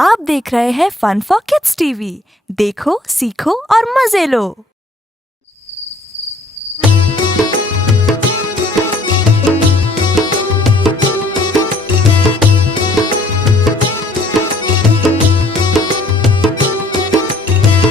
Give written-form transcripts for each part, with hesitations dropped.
आप देख रहे हैं फन फॉर किड्स टीवी। देखो, सीखो और मजे लो।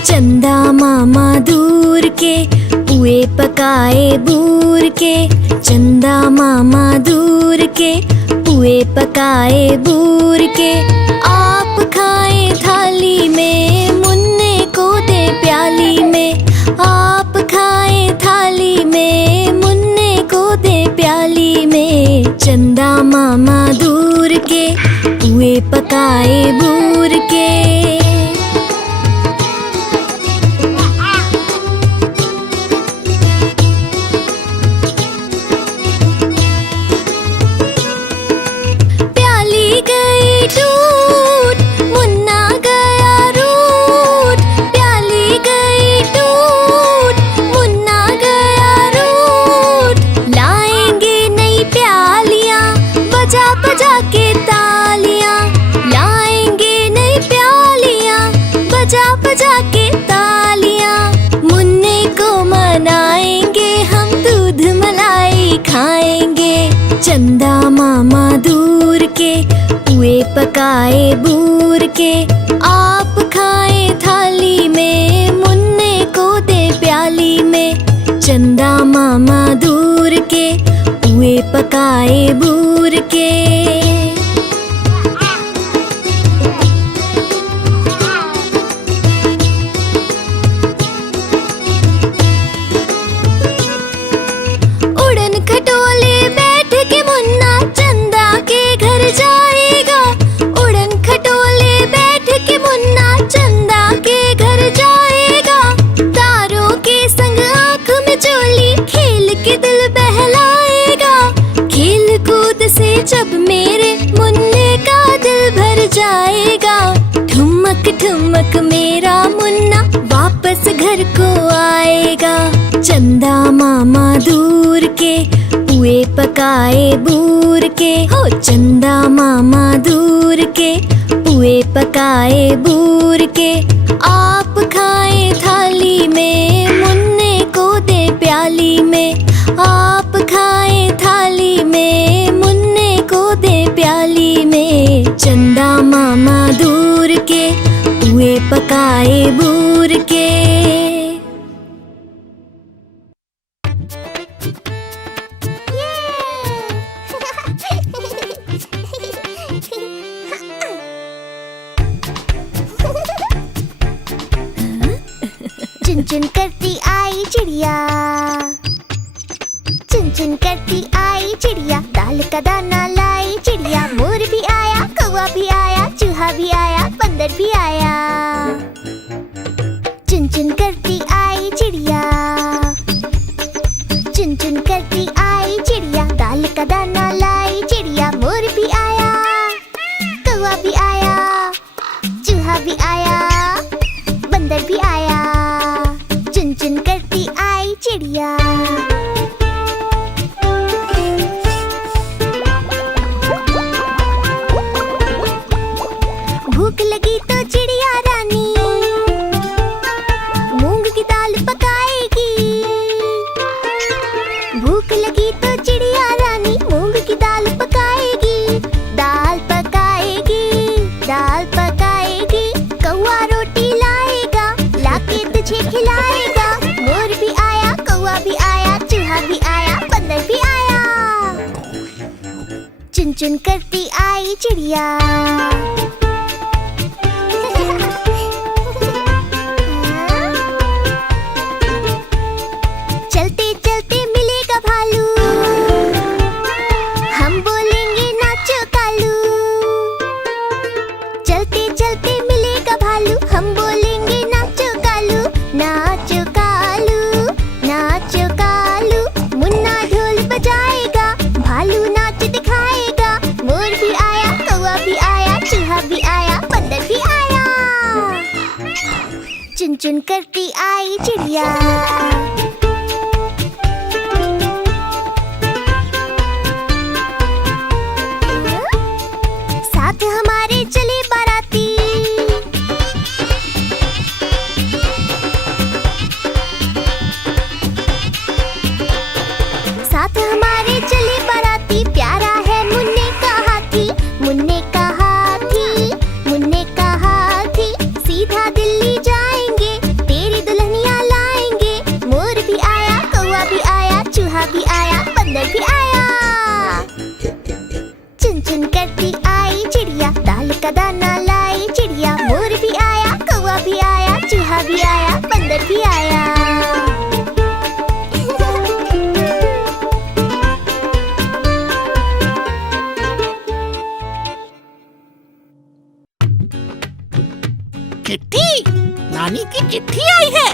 चंदा मामा दूर के पुए पकाए बूर के। चंदा मामा दूर के पुए पकाए बूर के। आप खाए थाली में, मुन्ने को दे प्याली में। आप खाए थाली में, मुन्ने को दे प्याली में। चंदा मामा दूर के पुए पकाए बूर के। चंदा मामा दूर के पुए पकाए बूर के। आप खाए थाली में, मुन्ने को दे प्याली में। चंदा मामा दूर के पुए पकाए बूर के। जब मेरे मुन्ने का दिल भर जाएगा, ठुमक ठुमक मेरा मुन्ना वापस घर को आएगा। चंदा मामा दूर के पुए पकाए बूर के। हो चंदा मामा दूर के पुए पकाए बूर के। आप खाए थाली में, मुन्ने को दे प्याली में। आप खाए थाली में, मुन्ने को दे प्याली में। चंदा मामा दूर के पुए पकाए बूर के। चुन चुन करती आई चिड़िया, चुन चुन करती आई चिड़िया। दाल का दाना लाई चिड़िया। मोर भी आया, कौवा भी आया, चूहा भी आया, बंदर भी आया। चुन चुन करती आई चिड़िया, चुन चुन करती आई चिड़िया। दाल का दाना लाई चिड़िया। मोर भी आया, कौवा भी आया, चूहा भी आया, बंदर भी आया। चुन चुन करती आई चिड़िया। भूख लगी तो चिड़िया रानी मूंग की दाल पकाएगी। भूख लगी तो चिड़िया रानी मूंग की दाल पकाएगी। दाल पकाएगी, दाल पकाएगी। कौवा रोटी लाएगा, लाके तुझे खिलाएगा। मोर भी आया, कौवा भी आया, चूहा भी आया, बंदर भी आया। चुन चुन करती आई चिड़िया। चलते चलते मिलेगा भालू, हम बोलेंगे नाचो कालू। चलते चलते मिलेगा भालू, हम बोलेंगे नाचो कालू। नाचो कालू, नाचो कालू। मुन्ना ढोल बजाएगा, भालू नाच दिखाएगा। मोर भी आया, कौवा भी आया, चूहा भी आया, बंदर भी आया। चुन चुन करती आई चिड़िया। साथ हमारे चले बाराती। का दाना लाई चिड़िया, मोर भी आया, कौवा भी आया, चूहा भी आया, बंदर भी आया। चिट्ठी, नानी की चिट्ठी आई है।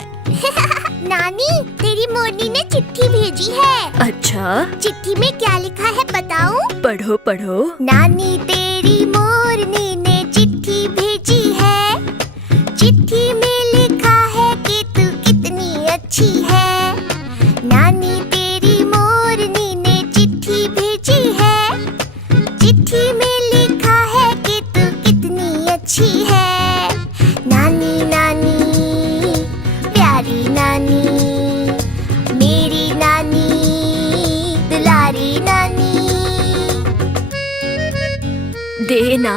नानी, तेरी मोरनी ने चिट्ठी भेजी है। अच्छा, चिट्ठी में क्या लिखा है बताऊं? पढ़ो पढ़ो। नानी तेरी मोरनी ने चिट्ठी भेजी है। चिट्ठी में लिखा है कि तू कितनी अच्छी है। नानी तेरी मोरनी ने चिट्ठी भेजी है। चिट्ठी में लिखा है कि तू कितनी अच्छी है। नानी नानी प्यारी नानी, मेरी नानी दुलारी नानी। दे ना,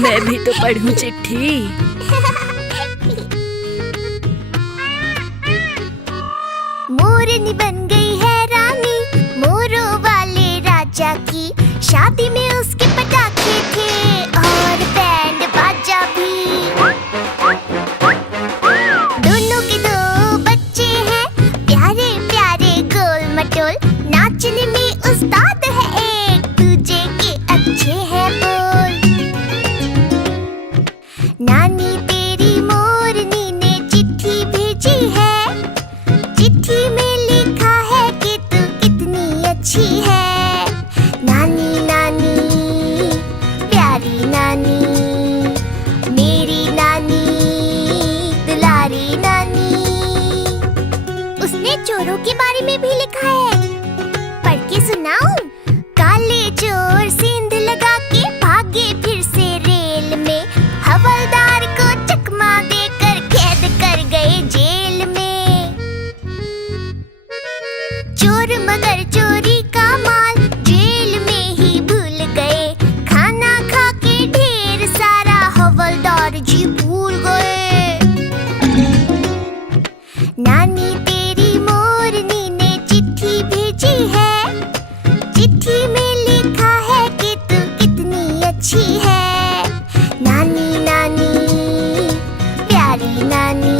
मैं भी तो पढ़ूं चिट्ठी। मोरनी बन गई है रानी, मोरों वाले राजा की। शादी में उसके पटाखे थे और बैंड बाजा भी। दोनों के दो बच्चे हैं, प्यारे प्यारे गोल मटोल। नाचने में उस्ताद है, एक दूजे के अच्छे हैं बोल। नानी तेरी मोरनी ने चिट्ठी भेजी है। चिट्ठी में लिखा है कि तू कितनी अच्छी है। नानी नानी प्यारी नानी, मेरी नानी दुलारी नानी। उसने चोरों के बारे में भी लिखा है, पढ़ के सुनाऊं? काले चोर सेंध लगा के भागे फिर से रेल में। हवलदार को चकमा देकर कैद कर गए जेल में। चोर मगर चोरी का माल जेल में ही भूल गए। खाना खा के ढेर सारा हवलदार जी भूल गए। नानी तेरी मोरनी ने चिट्ठी भेजी है। चिट्ठी में लिखा है कि तू कितनी अच्छी है। नानी नानी प्यारी नानी,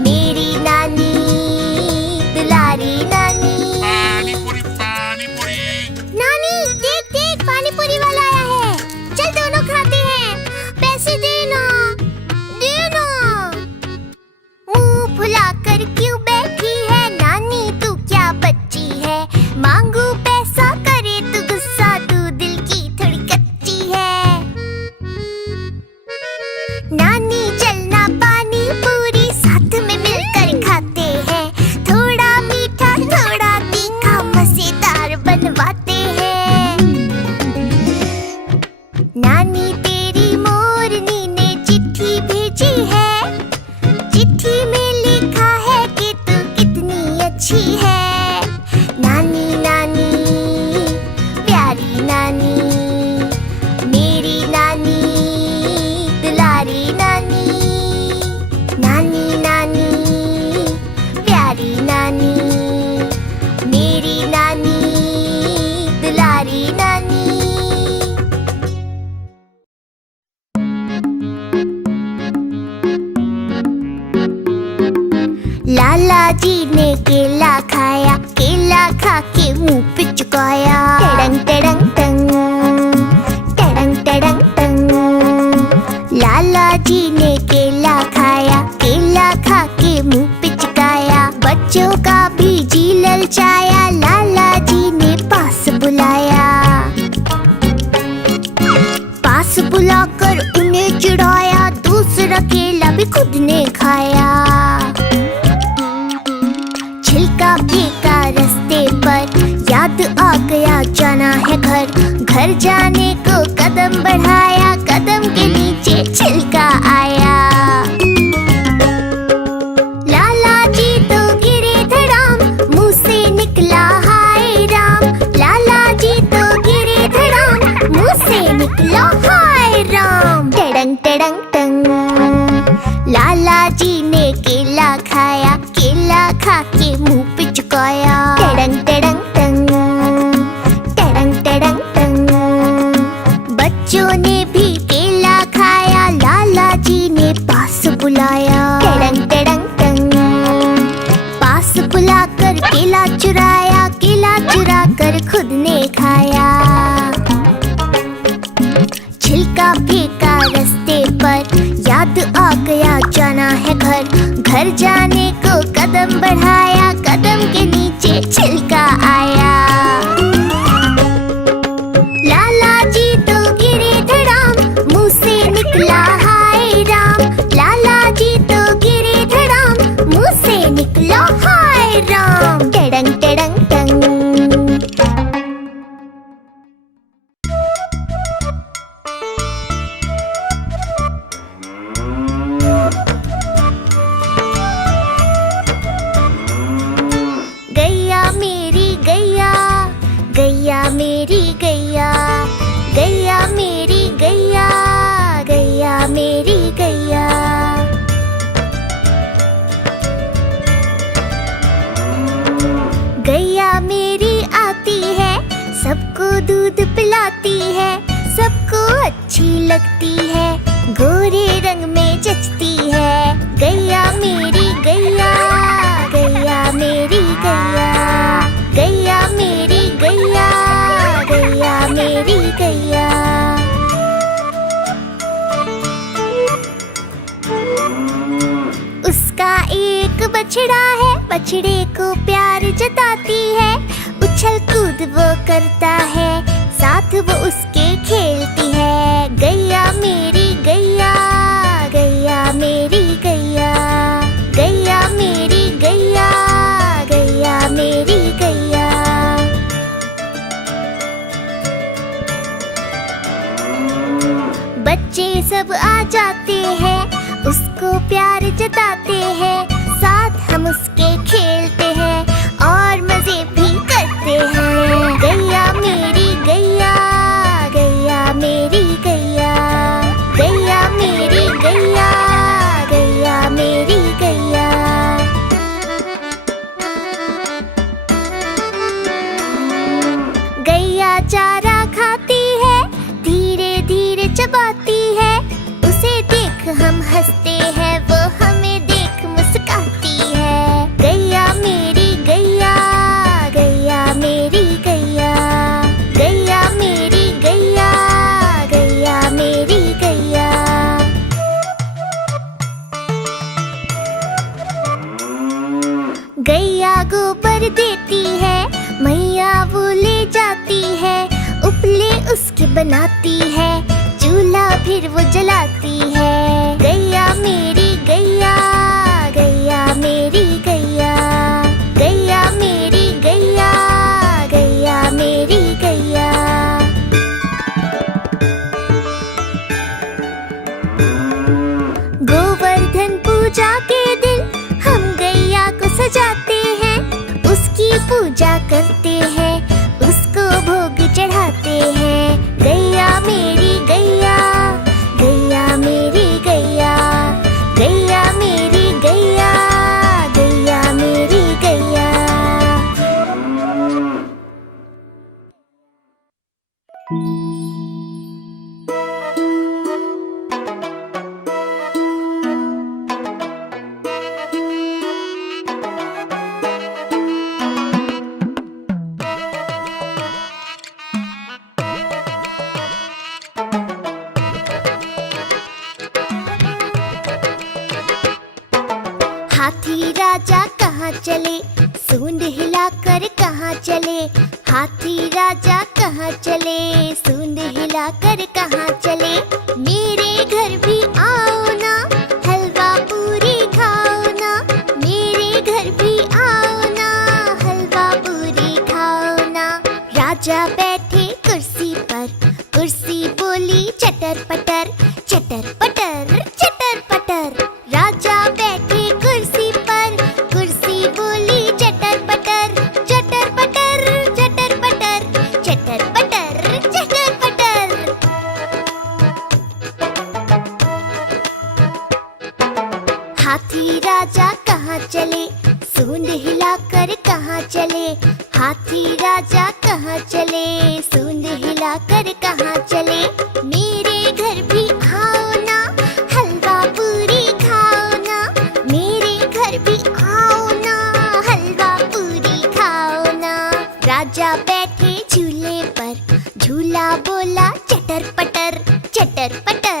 मेरी नानी दुलारी नानी। पानी पूरी, पानी पूरी। नानी देख देख, पानी पूरी वाला आया है। चल दोनों खाते हैं। पैसे देना देना। मुंह फुलाकर क्यों बैठी है नानी, तू क्या बच्ची है। मांगू पैसा करे तू गुस्सा, तू दिल की थोड़ी कच्ची है। नानी चलना पानी पूरी साथ में मिलकर खाते हैं। थोड़ा मीठा थोड़ा तीखा मजेदार बनवाते हैं। नानी तेरी मोरनी ने चिट्ठी भेजी है। चिट्ठी में लिखा है कि तू कितनी अच्छी है। नानी नानी प्यारी नानी, मेरी नानी दुलारी नानी। नानी नानी प्यारी नानी, मेरी नानी दुलारी नानी। लाला जी ने केला खाया, केला खा के मुंह पे चुकाया। टड़ंग टड़ंग टंग, टड़ंग टड़ंग टंग। लाला जी ने केला खाया, केला खा के मुंह पे चुकाया। बच्चों का भी जी ललचाया, लाला जी ने पास बुलाया। पास बुलाकर उन्हें चिढ़ाया, दूसरा केला भी खुद ने खाया। छिलका फेंका रास्ते पर, याद आ गया जाना है घर। घर जाने को कदम बढ़ाया, कदम के नीचे छिलका आया। लाला जी तो गिरे धड़ाम, मुंह से निकला हाय राम। लाला जी तो गिरे धड़ाम, मुंह से निकला हाय राम। टड़ंग टड़ंग टंग, लाला जी ने केला खाया, केला खा के मुंह पे चुकाया। टड़ंग टड़ंग टंग, टड़ंग टड़ंग टंग। बच्चों ने भी केला खाया, लाला जी ने पास बुलाया। टड़ंग टड़ंग टंग, पास बुलाकर केला चुराया, केला चुरा कर खुद ने खाया। छिलका फेंका रास्ते पर, याद आ गया जाना है घर। घर जाने को कदम बढ़ाया, कदम के नीचे छिलका आया। लाला जी तो गिरे धड़ाम, मुंह से निकला हाय राम। लाला जी तो गिरे धड़ाम, मुंह से निकला हाय राम। टड़ंग टड़ंग टंग। गैया मेरी गैया, गैया मेरी गैया, गैया मेरी गैया, गैया मेरी गैया। गैया मेरी आती है, सबको दूध पिलाती है, सबको अच्छी लगती है, गोरे रंग में जचती है। गैया मेरी गैया, गैया मेरी गैया, गैया मेरी गैया, गैया मेरी गैया। उसका एक बछड़ा है, बछड़े को प्यार जताती है, उछल कूद वो करता है, साथ वो उसके खेलती है। गैया मेरी गैया, गैया मेरी गैया, गैया मेरी गैया, गैया मेरी गैया। बच्चे सब आ जाते हैं, उसको प्यार जताते हैं, साथ हम उसके खेलते हैं और मजे भी करते हैं। गैया मेरी गैया, गैया मेरी गैया, गैया मेरी गैया, गैया मेरी गैया। गैया चारा खाती है, धीरे धीरे चबाती है, उसे देख हम हंसते हैं, वो हमें देख मुस्कुराती है। गैया मेरी गैया, गैया मेरी गैया, गैया मेरी गैया, गैया मेरी गैया। गैया गोबर देती है, मैया वो ले जाती है, उपले उसके बनाती है, चूल्हा फिर वो जलाती है। गैया मेरी गैया, गैया मेरी गैया, गैया मेरी गैया, गैया मेरी गैया। गोवर्धन पूजा के दिन हम गैया को सजाते हैं, उसकी पूजा करते हैं, उसको भोग चढ़ाते हैं। गैया मेरी गैया, गैया मेरी गैया, गैया मेरी गैया, गैया मेरी गैया। हाथी राजा कहाँ चले, सूंड हिलाकर कहाँ चले। हाथी राजा कहाँ चले, सूंड हिलाकर कहाँ चले। मेरे घर भी आओ ना, हलवा पूरी खाओ ना, मेरे घर भी आओ ना, हलवा पूरी खाओ ना। राजा बैठे कुर्सी पर, कुर्सी बोली चटर पटर, चटर पटर चटर पटर। राजा बैठे कुर्सी पर, कुर्सी बोली चटर पटर, चटर पटर चटर पटर, चटर पटर चटर पटर। हाथी राजा कहाँ चले, सूंड हिलाकर कहाँ चले। हाथी राजा कहाँ चले, सूंड हिलाकर कहाँ चले। मेरे पटर